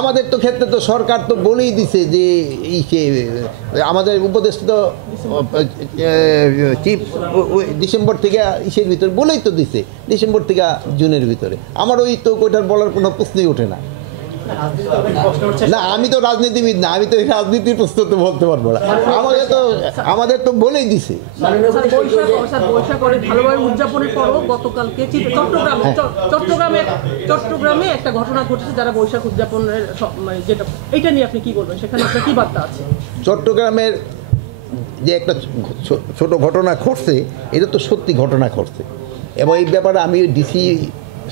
আমাদের তো ক্ষেত্রে তো সরকার তো বলেই দিছে যে আমাদের উপদেষ্টা তো চিফ ডিসেম্বর থেকে ইসের ভিতরে বলেই তো দিছে, ডিসেম্বর থেকে জুনের ভিতরে। আমার ওই তো ওইটার বলার কোনো প্রশ্নই ওঠে না। না, আমি তো রাজনীতিবিদ না, আমি তো এই রাজনীতির প্রশ্ন তো বলতে পারবো না। আমাদের তো বলেই দিছে। উদযাপনের পরও গতকালকে চট্টগ্রামে একটা ঘটনা ঘটেছে, যারা বৈশাখ উদযাপনের যেটা, এটা নিয়ে আপনি কি বলবেন? সেখানে আপনার কি বার্তা আছে? চট্টগ্রামের যে একটা ছোট ঘটনা ঘটছে, এটা তো সত্যি ঘটনা ঘটছে, এবং এই ব্যাপারে আমি ডিসি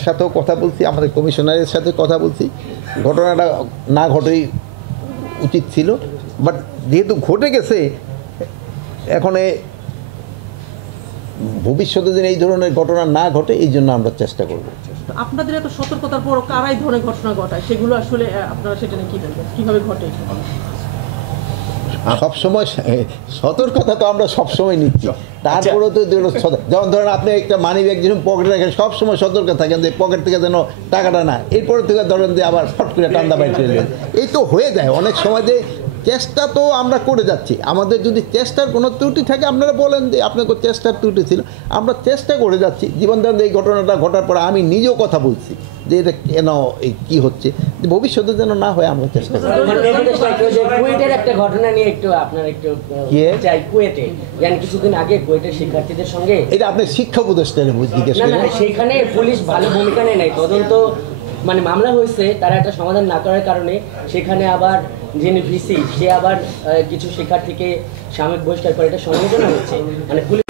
সাথেও কথা বলছি, আমাদের কমিশনারের সাথে কথা বলছি। ঘটনাটা না ঘটেই উচিত ছিল, বাট যেহেতু ঘটে গেছে, এখন ভবিষ্যতে যেন এই ধরনের ঘটনা না ঘটে, এই জন্য আমরা চেষ্টা করব। আপনাদের এত সতর্কতার পর কারাই ধরনের ঘটনা ঘটায়, সেগুলো আসলে আপনারা সেটা নিয়ে কী বলবেন, কীভাবে ঘটে? সবসময় সতর্কতা তো আমরা সবসময় নিচ্ছি, তারপরেও তো যেমন ধরেন আপনি একটা মানি ব্যাগ যখন পকেটে রাখেন, সবসময় সতর্ক থাকেন যে পকেট থেকে যেন টাকাটা না, এরপরে থেকে ধরেন যে আবার ফট করে টান্দা বাইর করে দেন। এই তো হয়ে যায় অনেক সময়। যে চেষ্টা তো আমরা করে যাচ্ছি, আমাদের যদি চেষ্টার কোনো ত্রুটি থাকে আপনারা বলেন যে আপনাকে চেষ্টার ত্রুটি ছিল, আমরা চেষ্টা করে যাচ্ছি। জীবন দান এই ঘটনাটা ঘটার পরে আমি নিজেও কথা বলছি যে এটা কেন কি হচ্ছে, ভবিষ্যতে যেন না হয় আমরা চেষ্টা করি। কুয়েটের একটা ঘটনা নিয়ে একটু আপনার একটু চাই। কুয়েটে কিছুদিন আগে কুয়েটের শিক্ষার্থীদের সঙ্গে, এটা আপনি শিক্ষা উপদেষ্টা জিজ্ঞেস করেন, সেখানে পুলিশ ভালো ভূমিকা নেয়, তদন্ত মামলা হয়েছে, তারা একটা সমাধান না করার কারণে সেখানে আবার যিনি ভিসি, সে আবার কিছু শিক্ষার্থীকে সাময়িক বহিষ্কার করে, এটা সমালোচনা হচ্ছে। পুলিশ